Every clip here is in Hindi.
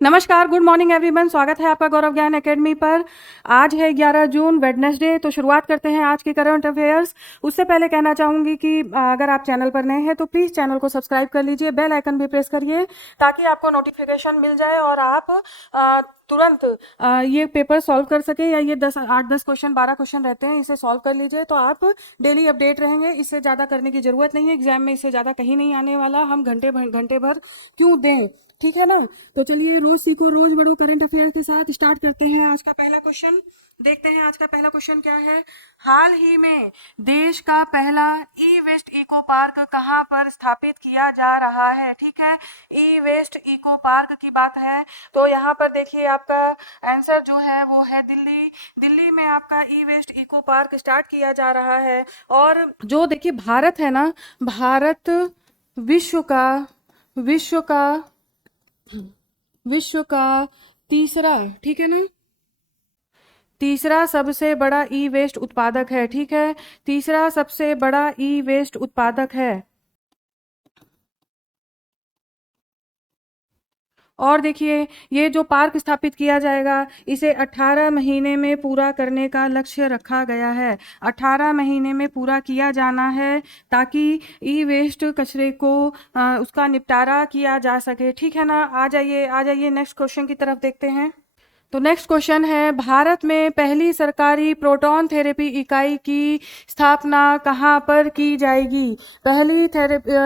नमस्कार, गुड मॉर्निंग एवरीवन। स्वागत है आपका गौरव ज्ञान एकेडमी पर। आज है 11 जून, वेडनेसडे। तो शुरुआत करते हैं आज के करंट अफेयर्स। उससे पहले कहना चाहूँगी कि अगर आप चैनल पर नए हैं तो प्लीज़ चैनल को सब्सक्राइब कर लीजिए, बेल आइकन भी प्रेस करिए ताकि आपको नोटिफिकेशन मिल जाए और आप तुरंत ये पेपर सॉल्व कर सके। या ये 8-10 क्वेश्चन 12 क्वेश्चन रहते हैं, इसे सॉल्व कर लीजिए तो आप डेली अपडेट रहेंगे। इससे ज़्यादा करने की ज़रूरत नहीं है, एग्जाम में इससे ज़्यादा कहीं नहीं आने वाला। हम घंटे भर क्यों दें, ठीक है ना। तो चलिए, रोज सीखो रोज बढ़ो करंट अफेयर के साथ स्टार्ट करते हैं। आज का पहला क्वेश्चन देखते हैं। आज का पहला क्वेश्चन क्या है? हाल ही में देश का पहला ई वेस्ट इको पार्क कहां पर स्थापित किया जा रहा है? ठीक है, ई वेस्ट इको पार्क की बात है। तो यहाँ पर देखिए, आपका आंसर जो है वो है दिल्ली। दिल्ली में आपका ई वेस्ट इको पार्क स्टार्ट किया जा रहा है। और जो देखिए भारत है ना, भारत विश्व का विश्व का विश्व का तीसरा, ठीक है ना, तीसरा सबसे बड़ा ई वेस्ट उत्पादक है। ठीक है, तीसरा सबसे बड़ा ई वेस्ट उत्पादक है। और देखिए, ये जो पार्क स्थापित किया जाएगा इसे 18 महीने में पूरा करने का लक्ष्य रखा गया है। 18 महीने में पूरा किया जाना है ताकि ई वेस्ट कचरे को उसका निपटारा किया जा सके। ठीक है ना। आ जाइए नेक्स्ट क्वेश्चन की तरफ देखते हैं। तो नेक्स्ट क्वेश्चन है, भारत में पहली सरकारी प्रोटॉन थेरेपी इकाई की स्थापना कहाँ पर की जाएगी? पहली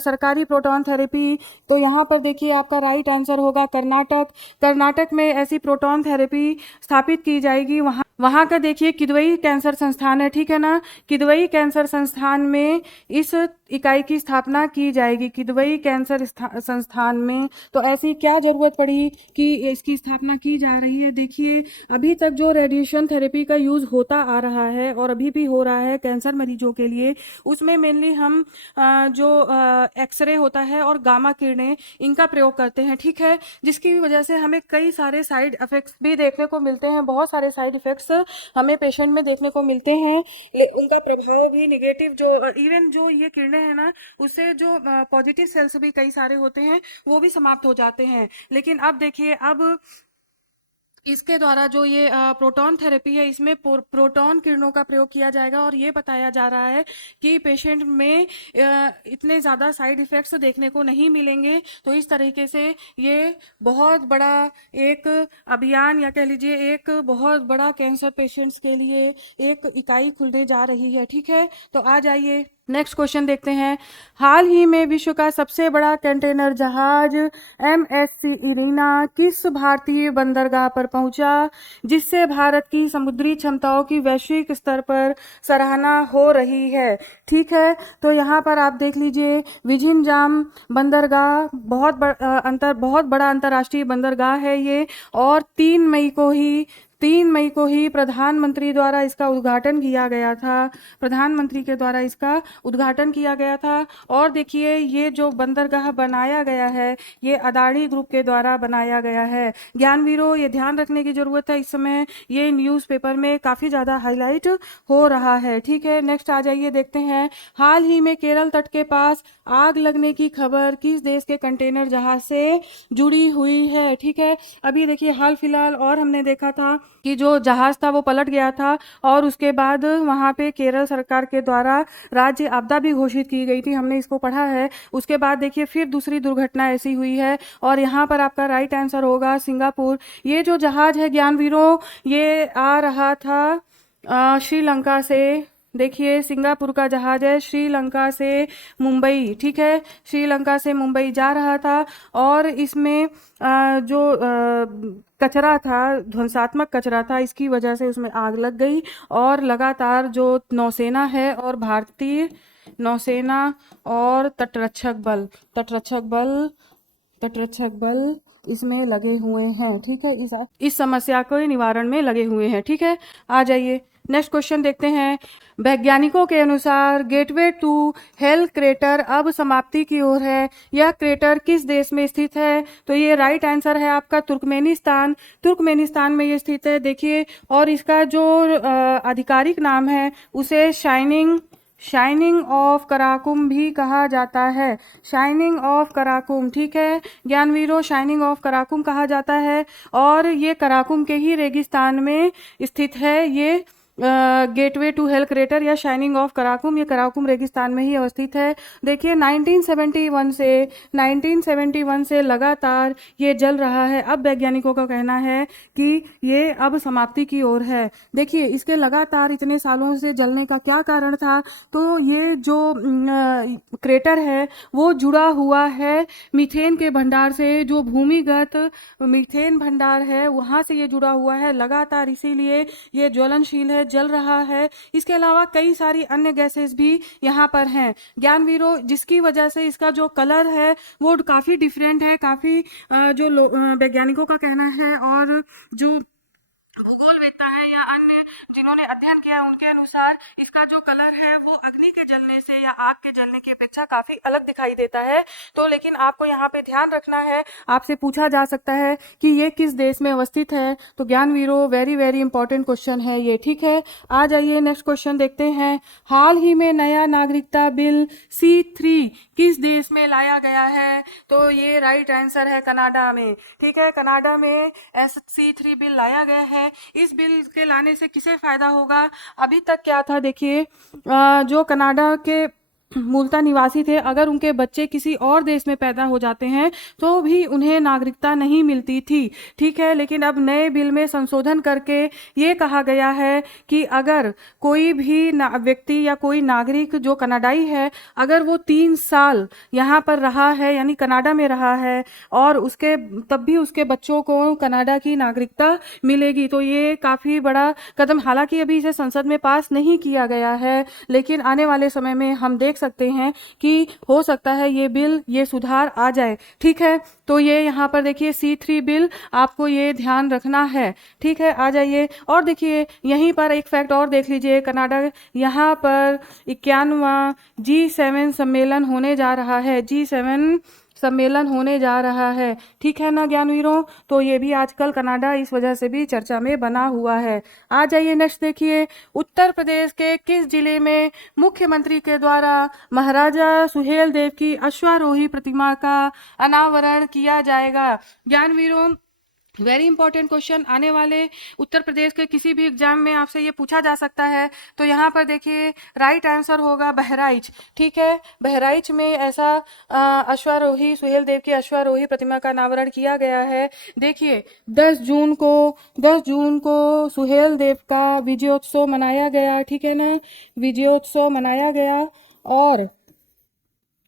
सरकारी प्रोटॉन थेरेपी, तो यहाँ पर देखिए आपका राइट आंसर होगा कर्नाटक। कर्नाटक में ऐसी प्रोटॉन थेरेपी स्थापित की जाएगी। वहाँ का देखिए किदवई कैंसर संस्थान है, ठीक है ना। किदवई कैंसर संस्थान में इस इकाई की स्थापना की जाएगी, किदवई कैंसर संस्थान में। तो ऐसी क्या जरूरत पड़ी कि इसकी स्थापना की जा रही है? देखिए, अभी तक जो रेडिएशन थेरेपी का यूज होता आ रहा है और अभी भी हो रहा है कैंसर मरीजों के लिए, उसमें मेनली हम जो एक्सरे होता है और गामा किरणें, इनका प्रयोग करते हैं। ठीक है, जिसकी वजह से हमें कई सारे साइड इफेक्ट्स भी देखने को मिलते हैं। बहुत सारे साइड इफेक्ट्स हमें पेशेंट में देखने को मिलते हैं। उनका प्रभाव भी निगेटिव, जो इवन जो ये किरणें हैं ना, उससे जो पॉजिटिव सेल्स भी कई सारे होते हैं वो भी समाप्त हो जाते हैं। लेकिन अब देखिए, अब इसके द्वारा जो ये प्रोटॉन थेरेपी है, इसमें प्रोटॉन किरणों का प्रयोग किया जाएगा। और ये बताया जा रहा है कि पेशेंट में इतने ज़्यादा साइड इफ़ेक्ट्स देखने को नहीं मिलेंगे। तो इस तरीके से ये बहुत बड़ा एक अभियान, या कह लीजिए एक बहुत बड़ा कैंसर पेशेंट्स के लिए एक इकाई खुलने जा रही है। ठीक है, तो आ जाइए नेक्स्ट क्वेश्चन देखते हैं। हाल ही में विश्व का सबसे बड़ा कंटेनर जहाज MSC इरीना किस भारतीय बंदरगाह पर पहुंचा, जिससे भारत की समुद्री क्षमताओं की वैश्विक स्तर पर सराहना हो रही है? ठीक है, तो यहाँ पर आप देख लीजिए, विझिंजाम बंदरगाह बहुत बड़ा अंतर्राष्ट्रीय बंदरगाह है ये। और 3 मई को ही प्रधानमंत्री द्वारा इसका उद्घाटन किया गया था। प्रधानमंत्री के द्वारा इसका उद्घाटन किया गया था। और देखिए, ये जो बंदरगाह बनाया गया है ये अदानी ग्रुप के द्वारा बनाया गया है। ज्ञानवीरों, ये ध्यान रखने की जरूरत है, इस समय ये न्यूज़पेपर में काफ़ी ज़्यादा हाईलाइट हो रहा है। ठीक है, नेक्स्ट आ जाइए, देखते हैं। हाल ही में केरल तट के पास आग लगने की खबर किस देश के कंटेनर जहाज से जुड़ी हुई है? ठीक है, अभी देखिए हाल फिलहाल और हमने देखा था कि जो जहाज था वो पलट गया था और उसके बाद वहाँ पे केरल सरकार के द्वारा राज्य आपदा भी घोषित की गई थी, हमने इसको पढ़ा है। उसके बाद देखिए फिर दूसरी दुर्घटना ऐसी हुई है और यहाँ पर आपका राइट आंसर होगा सिंगापुर। ये जो जहाज है ज्ञानवीरों, ये आ रहा था श्रीलंका से। देखिए, सिंगापुर का जहाज है, श्रीलंका से मुंबई। ठीक है, श्रीलंका से मुंबई जा रहा था और इसमें जो कचरा था, ध्वंसात्मक कचरा था, इसकी वजह से उसमें आग लग गई। और लगातार जो नौसेना है और भारतीय नौसेना और तटरक्षक बल इसमें लगे हुए हैं। ठीक है, इस समस्या के निवारण में लगे हुए हैं। ठीक है, आ जाइए नेक्स्ट क्वेश्चन देखते हैं। वैज्ञानिकों के अनुसार गेटवे टू हेल क्रेटर अब समाप्ति की ओर है। यह क्रेटर किस देश में स्थित है? तो ये राइट आंसर है आपका तुर्कमेनिस्तान। तुर्कमेनिस्तान में ये स्थित है। देखिए, और इसका जो आधिकारिक नाम है उसे शाइनिंग शाइनिंग ऑफ कराकुम भी कहा जाता है, शाइनिंग ऑफ कराकुम। ठीक है ज्ञानवीरों, शाइनिंग ऑफ कराकुम कहा जाता है और ये कराकुम के ही रेगिस्तान में स्थित है। ये गेटवे टू हेल क्रेटर या शाइनिंग ऑफ कराकुम, ये कराकुम रेगिस्तान में ही अवस्थित है। देखिए 1971 से लगातार ये जल रहा है। अब वैज्ञानिकों का कहना है कि ये अब समाप्ति की ओर है। देखिए इसके लगातार इतने सालों से जलने का क्या कारण था, तो ये जो क्रेटर है वो जुड़ा हुआ है मीथेन के भंडार से, जो भूमिगत मीथेन भंडार है वहां से ये जुड़ा हुआ है लगातार, इसीलिए ये ज्वलनशील है, जल रहा है। इसके अलावा कई सारी अन्य गैसेस भी यहाँ पर हैं ज्ञानवीरों, जिसकी वजह से इसका जो कलर है वो काफी डिफरेंट है, काफी जो वैज्ञानिकों का कहना है और जो भूगोलवेत्ता है या अन्य जिन्होंने अध्ययन किया उनके अनुसार इसका जो कलर है वो अग्नि के जलने से या आग के जलने की अपेक्षा काफी अलग दिखाई देता है। तो लेकिन आपको यहाँ पे ध्यान रखना है, आपसे पूछा जा सकता है कि ये किस देश में अवस्थित है, तो ज्ञानवीरों वेरी वेरी इंपॉर्टेंट क्वेश्चन है ये। ठीक है, आ जाइए नेक्स्ट क्वेश्चन देखते हैं। हाल ही में नया नागरिकता बिल C3 किस देश में लाया गया है, तो ये राइट आंसर है कनाडा में। ठीक है, कनाडा में C3 बिल लाया गया है। इस बिल के लाने से किसे फायदा होगा, अभी तक क्या था देखिए, जो कनाडा के मूलतः निवासी थे, अगर उनके बच्चे किसी और देश में पैदा हो जाते हैं तो भी उन्हें नागरिकता नहीं मिलती थी। ठीक है, लेकिन अब नए बिल में संशोधन करके ये कहा गया है कि अगर कोई भी व्यक्ति या कोई नागरिक जो कनाडाई है, अगर वो 3 साल यहाँ पर रहा है यानी कनाडा में रहा है और उसके तब भी उसके बच्चों को कनाडा की नागरिकता मिलेगी, तो ये काफ़ी बड़ा कदम, हालांकि अभी इसे संसद में पास नहीं किया गया है, लेकिन आने वाले समय में हम देख सकते हैं कि हो सकता है ये बिल, ये सुधार आ जाए। ठीक है, तो ये यहाँ पर देखिए C3 बिल, आपको ये ध्यान रखना है। ठीक है, आ जाइए और देखिए यहीं पर एक फैक्ट और देख लीजिए, कनाडा यहाँ पर 51वां G7 सम्मेलन होने जा रहा है, G7 सम्मेलन होने जा रहा है। ठीक है ना ज्ञानवीरों, तो ये भी आजकल कनाडा इस वजह से भी चर्चा में बना हुआ है। आ जाइए नेक्स्ट देखिए, उत्तर प्रदेश के किस जिले में मुख्यमंत्री के द्वारा महाराजा सुहेलदेव की अश्वारोही प्रतिमा का अनावरण किया जाएगा। ज्ञानवीरों वेरी इंपॉर्टेंट क्वेश्चन, आने वाले उत्तर प्रदेश के किसी भी एग्जाम में आपसे ये पूछा जा सकता है। तो यहाँ पर देखिए राइट आंसर होगा बहराइच। ठीक है, बहराइच में ऐसा अश्वारोही, सुहेलदेव की अश्वारोही प्रतिमा का अनावरण किया गया है। देखिए 10 जून को सुहेलदेव का विजयोत्सव मनाया गया। ठीक है ना, विजयोत्सव मनाया गया और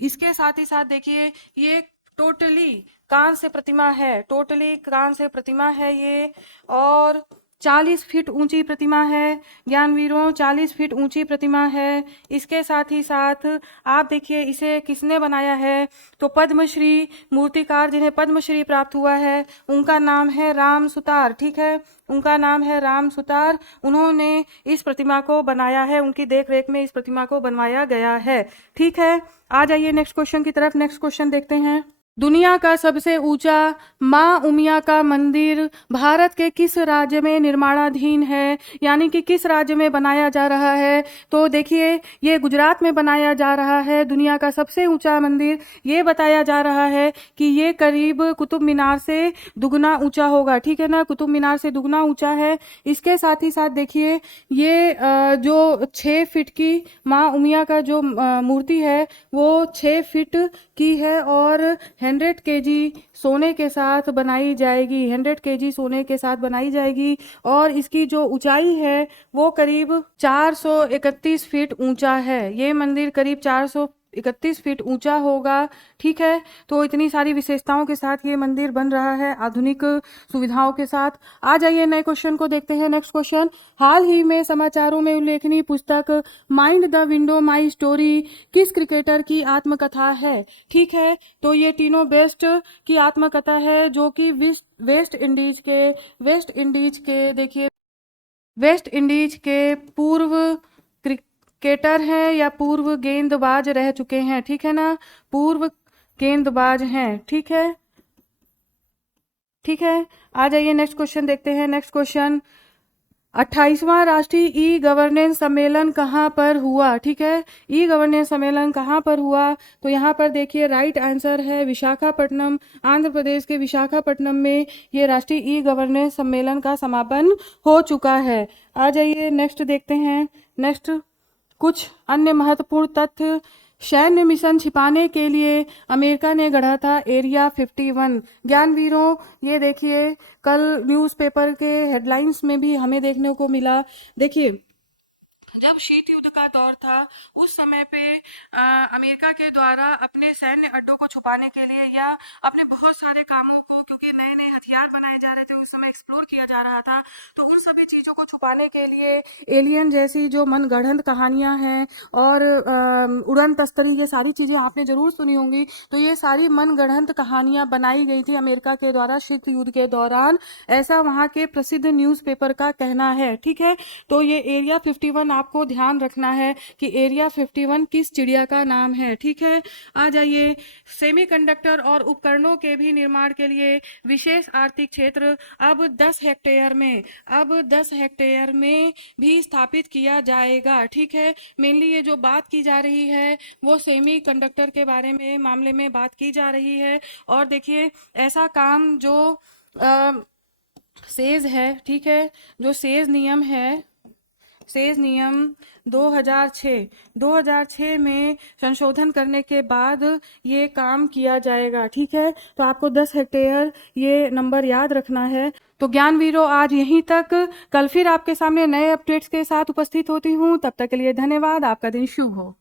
इसके साथ ही साथ देखिए ये टोटली कांस्य प्रतिमा है, टोटली कांस्य प्रतिमा है ये, और 40 फीट ऊंची प्रतिमा है ज्ञानवीरों, 40 फीट ऊंची प्रतिमा है। इसके साथ ही साथ आप देखिए इसे किसने बनाया है, तो पद्मश्री मूर्तिकार जिन्हें पद्मश्री प्राप्त हुआ है उनका नाम है राम सुतार। ठीक है, उनका नाम है राम सुतार, उन्होंने इस प्रतिमा को बनाया है, उनकी देखरेख में इस प्रतिमा को बनवाया गया है। ठीक है, आ जाइए नेक्स्ट क्वेश्चन की तरफ। नेक्स्ट क्वेश्चन देखते हैं, दुनिया का सबसे ऊंचा माँ उमिया का मंदिर भारत के किस राज्य में निर्माणाधीन है, यानी कि किस राज्य में बनाया जा रहा है, तो देखिए ये गुजरात में बनाया जा रहा है। दुनिया का सबसे ऊंचा मंदिर ये बताया जा रहा है कि ये करीब कुतुब मीनार से दुगना ऊंचा होगा। ठीक है ना, कुतुब मीनार से दुगना ऊंचा है। इसके साथ ही साथ देखिए ये जो 6 फीट की माँ उमिया का जो मूर्ति है वो 6 फीट की है और 100 केजी सोने के साथ बनाई जाएगी, 100 केजी सोने के साथ बनाई जाएगी और इसकी जो ऊंचाई है वो करीब 431 फीट ऊंचा है। ये मंदिर करीब 431 फीट ऊंचा होगा। ठीक है, तो इतनी सारी विशेषताओं के साथ ये मंदिर बन रहा है, आधुनिक सुविधाओं के साथ। आ जाइए नए क्वेश्चन को देखते हैं। नेक्स्ट क्वेश्चन, हाल ही में समाचारों में उल्लेखनीय पुस्तक mind the window my story किस क्रिकेटर की आत्मकथा है। ठीक है, तो ये तीनों बेस्ट की आत्मकथा है, जो कि वेस्ट इंडीज के देखिए वेस्ट इंडीज के पूर्व क्रिकेटर हैं या पूर्व गेंदबाज रह चुके हैं। ठीक है ना, पूर्व गेंदबाज हैं। ठीक है, ठीक है, आ जाइए नेक्स्ट क्वेश्चन देखते हैं। नेक्स्ट क्वेश्चन, 28वां राष्ट्रीय ई गवर्नेंस सम्मेलन कहाँ पर हुआ? ठीक है, ई गवर्नेंस सम्मेलन कहाँ पर हुआ? तो यहाँ पर देखिए राइट आंसर है विशाखापट्टनम, आंध्र प्रदेश के विशाखापट्टनम में ये राष्ट्रीय ई गवर्नेंस सम्मेलन का समापन हो चुका है। आ जाइए नेक्स्ट देखते हैं। नेक्स्ट कुछ अन्य महत्वपूर्ण तथ्य। सैन्य मिशन छिपाने के लिए अमेरिका ने गढ़ा था एरिया 51। ज्ञानवीरों, ये देखिए कल न्यूज़पेपर के हेडलाइंस में भी हमें देखने को मिला। देखिए जब शीत युद्ध का दौर था उस समय पे अमेरिका के द्वारा अपने सैन्य अड्डों को छुपाने के लिए या अपने बहुत सारे कामों को, क्योंकि नए नए हथियार बनाए जा रहे थे उस समय एक्सप्लोर किया जा रहा था, तो उन सभी चीज़ों को छुपाने के लिए एलियन जैसी जो मनगढ़ंत कहानियां हैं और उड़न तस्करी, ये सारी चीज़ें आपने ज़रूर सुनी होंगी। तो ये सारी मनगढ़ंत कहानियां बनाई गई थी अमेरिका के द्वारा शीत युद्ध के दौरान, ऐसा वहाँ के प्रसिद्ध न्यूज़पेपर का कहना है। ठीक है, तो ये एरिया 51 आपको ध्यान रखना है कि एरिया 51 किस चिड़िया का नाम है। ठीक है, आ जाइए। सेमीकंडक्टर और उपकरणों के भी निर्माण के लिए विशेष आर्थिक क्षेत्र अब 10 हेक्टेयर में भी स्थापित किया जाएगा। ठीक है, मेनली ये जो बात की जा रही है वो सेमी कंडक्टर के बारे में मामले में बात की जा रही है। और देखिए ऐसा काम जो सेज है, ठीक है, जो सेज नियम है, सेज नियम 2006 में संशोधन करने के बाद ये काम किया जाएगा। ठीक है, तो आपको 10 हेक्टेयर ये नंबर याद रखना है। तो ज्ञानवीरों आज यहीं तक, कल फिर आपके सामने नए अपडेट्स के साथ उपस्थित होती हूँ। तब तक के लिए धन्यवाद, आपका दिन शुभ हो।